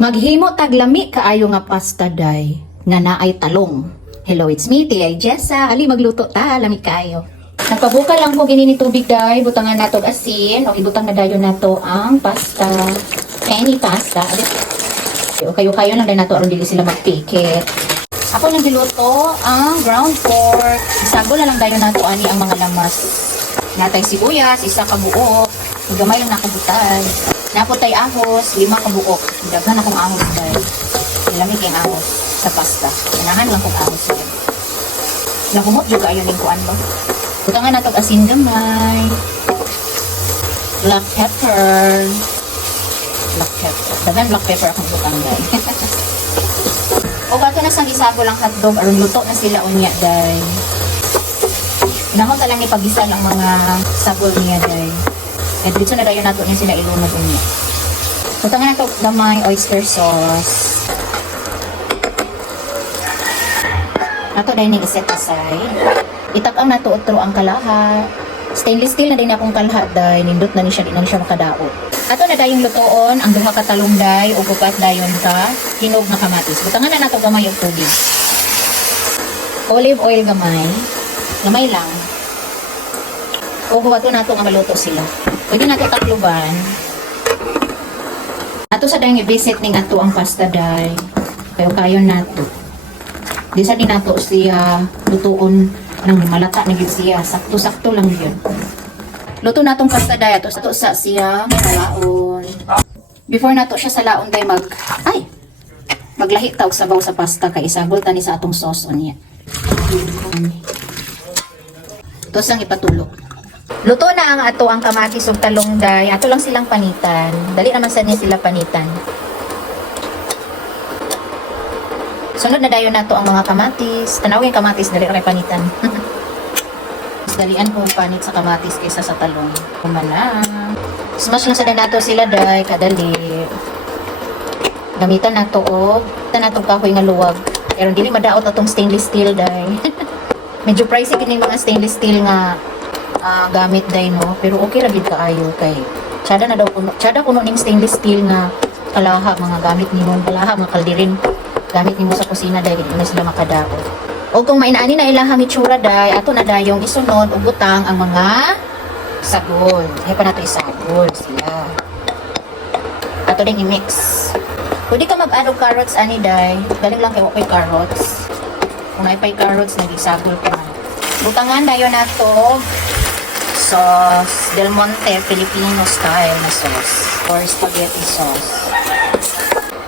Maghimo taglami kaayo nga pasta day nga naay talong. Hello, it's me, Tia Jessa. Ali magluto ta, lami kayo. Nagpabuka lang ko gini ni tubig day, butangan nato asin, o ibutang na dayon nato ang pasta. Penny pasta. O kayo lang day nato aron dili sila magpikit. Ako nang giluto ang ground pork. Isago na lang dayon nato ani ang mga lamas. Natay sibuyas, isa ka buok. Gamay lang nakabutay. Napotay ahos, 5 ka buok. Daghan akong ahos dahil. Lamig yung ahos sa pasta. Inahan lang kong ahos yun. Nakumot juga yun yung kuan mo. Butangan natin asin gamay. Black pepper. Daghan black pepper akong butang dahil. O bato na sang isago lang hotdog. Aron luto na sila unya dahil. Inahon ka lang ipagisa ng mga sabol niya dahil. Eh, dito na dayon nato niya sila ilunod niya. Butangan nato gamay oyster sauce. Nato dayon ni set aside. Itak-ang nato utro ang kalaha. Stainless steel na din akong kalaha dahil nindot na ni siya, di na siya makadaot. Ato na dayong lutoon ang duha ka talungday o bukat dayon ka hinog na kamatis. Butangan na nato gamay og tubig. Olive oil gamay. Gamay lang. O huwato nato nga maluto sila. Pwede nato takluban. Ato sa dayong i-visit ning ato ang pasta day. Kayo nato. Di sa din nato siya lutuon ng malata na gid siya. Sakto-sakto lang yun. Luto natong pasta day ato sa siya malaon. Before nato siya sa laon day maglahi ta og sabaw sa pasta kay isagol tani sa atong sauce unya. Ito sang ipatulog. Luto na ang ato ang kamatis ug talong day. Ato lang silang panitan. Dali naman sa niya sila panitan. Sunod na dayon nato ang mga kamatis. Tanawin kamatis dali ra panitan. Dalian ko panit sa kamatis kaysa sa talong. Kumana. Smash lang sa nato sila day kadali. Gamitan nato og kahoy nga luwag. Pero dili madaot atong stainless steel day. Medyo pricey gid mga stainless steel nga gamit day no, pero okay ra gid kaayo kay tsada kuno ning stainless steel nga kalaha mga gamit nimo kalaha mga kaldirin gamit nimo sa kusina day dili na sila makadaot. O kung mainaani na ilahang itsura day ato na dayong isunod ug butang ang mga sagol. Ay pa nato isagol sila. Ato ding i-mix. Pwede ka mag-add og carrots ani day. Galing lang kay okay carrots. Kung ay pay carrots nagisagol ka man. Butangan dayon nato sauce, Del Monte Filipino style na sauce or spaghetti sauce.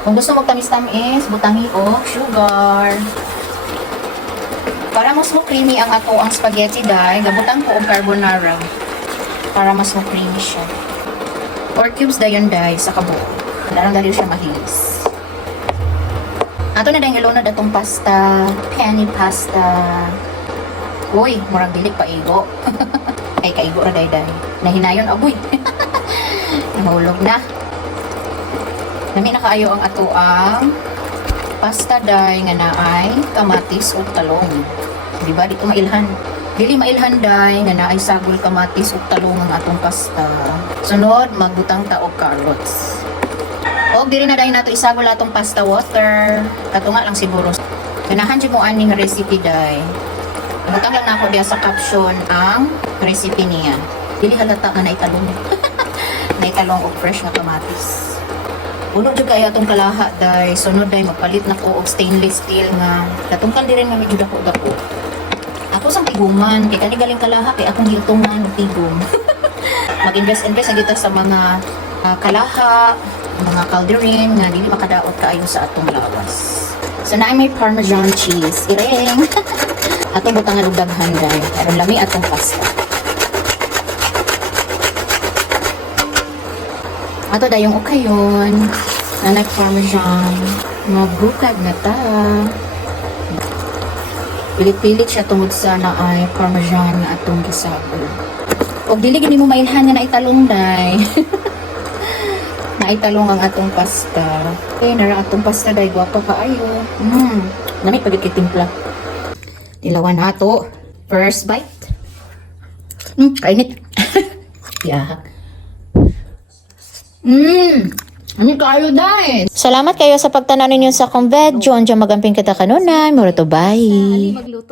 Kung gusto mo tamis-tamis, butangi o sugar. Para mas mo creamy ang ato ang spaghetti dahil gabutang ko og carbonara para mas mo creamy siya. 4 cubes dayon dahil sa kabuo. Darang dali siya mahilis. Ato na dahil ilunod atong pasta, penny pasta. Uy, murag dilik pa igo. Ay kaigo ra day. Nahinayon agoy. Nahulog na. Nami na kaayo ang ato ang pasta day nga naay kamatis ug talong. Di ba dito mailhan? Dili mailhan day nga naay sagol kamatis ug talong ang atong pasta. Sunod magbutang ta og carrots. Og diri na day nato isagol atong pasta water. Katunga lang siguro. Ganahan jud mo aning recipe day. Butang lang na ako diya sa caption ang recipe niya. Dili halata nga naitalong. Naitalong og fresh nga kamatis. Uno jud kay atong kalaha day. Sunod day magpalit na ko og stainless steel nga katungkal di rin nga medyo dako-dako. Ako sang tiguman kay kani galing kalaha kay akong giutungan og tigom. Mag-invest na kita sa mga kalaha, mga calderin nga dili makadaot kaayo sa atong lawas. So na may parmesan cheese. Ireng. Atong butangan og daghan day. Aron lami atong pasta. Ato dayong okayon. Nanak parmesan. Mabukad na ta. Pilit-pilit siya tungod sa na ay parmesan nga atong gisabol. Og dili gid mo mailhan nga naitalong day. Naitalong ang atong pasta. Okay, nara atong pasta day guwapa kaayo. Nami pagit kay timpla. Ilawan nato. First bite. Kainit. Yeah. Ano kayo dahil? Salamat kayo sa pagtanaw ninyo sa akong video. Andiyan magamping kita kanunay. Muro to bye. Magluto.